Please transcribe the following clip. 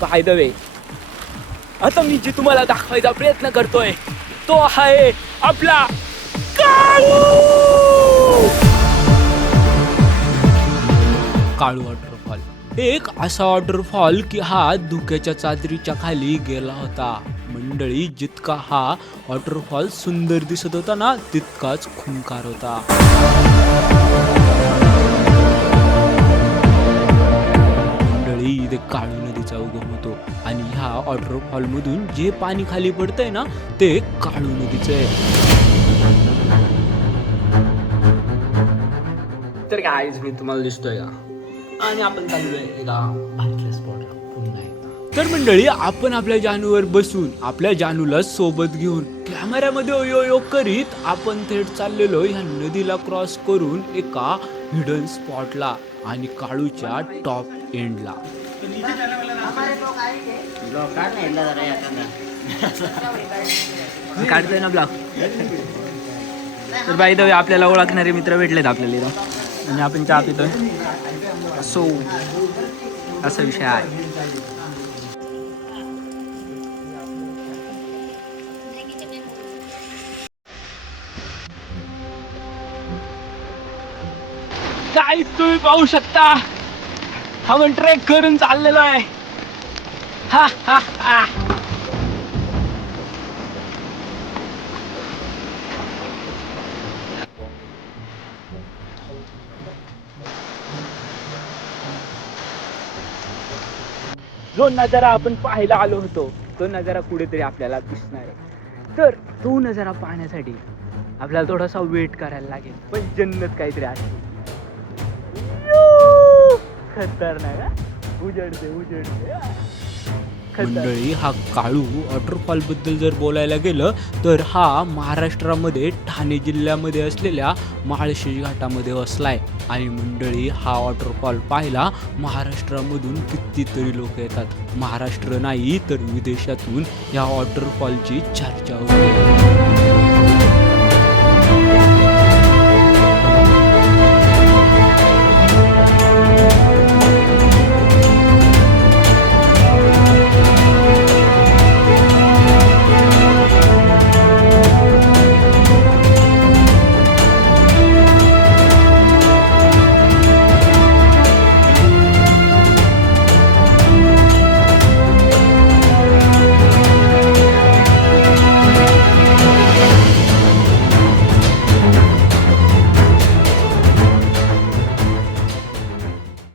By the way, आता मी जे तुम्हाला दाखवायचा प्रयत्न करतोय तो आहे आपला काळू वॉटरफॉल. एक असा वॉटरफॉल की हा धुक्याच्या चादरीच्या खाली गेला होता. मंडळी, जितका हा वॉटरफॉल सुंदर दिसत होता ना, तितकाच खुंकार होता. मंडळी, इथे काळू नदीचा उगम होतो आणि ह्या वॉटरफॉल मधून जे पाणी खाली पडतंय ना, ते काळू नदीचं आहे. तर काय मी तुम्हाला दिसतोय का, आणि आपण चाललोय एका भारीतल्या स्पॉटला पुन्हा एकदा. तर मंडळी, आपण आपल्या जानूवर बसून आपल्या जानूला सोबत घेऊन कॅमेऱ्यामध्ये यो करीत आपण थेट चाललेलो ह्या नदीला क्रॉस करून एका हिडन स्पॉटला आणि काळूच्या टॉप एंडला. काढतोय ना ब्लॉग. तर बाय द वे, आपल्याला ओळखणारे मित्र भेटलेत आपल्याला इथं आणि आपण चहा पितोय. सो असा विषय आहे. काय तुम्ही पाहू शकता, आपण ट्रेक करून चाललेलो आहे. हा हा हा. जो नजारा आपण पाहायला आलो होतो तो नजारा कुठेतरी आपल्याला दिसणार आहे. तर तो नजारा पाहण्यासाठी आपल्याला थोडासा वेट करायला लागेल, पण जन्नत काहीतरी असते. खतरनाक, उजडते. मंडळी, हा काळू वॉटरफॉल बद्दल जर बोलायला गेलं तर हा महाराष्ट्रामध्ये ठाणे जिल्ह्यामध्ये असलेल्या माळशेज घाटामध्ये वसलाय. आणि मंडळी, हा वॉटरफॉल पाहायला महाराष्ट्रामधून कितीतरी लोक येतात. महाराष्ट्र नाही तर विदेशातून या वॉटरफॉलची चर्चा होते.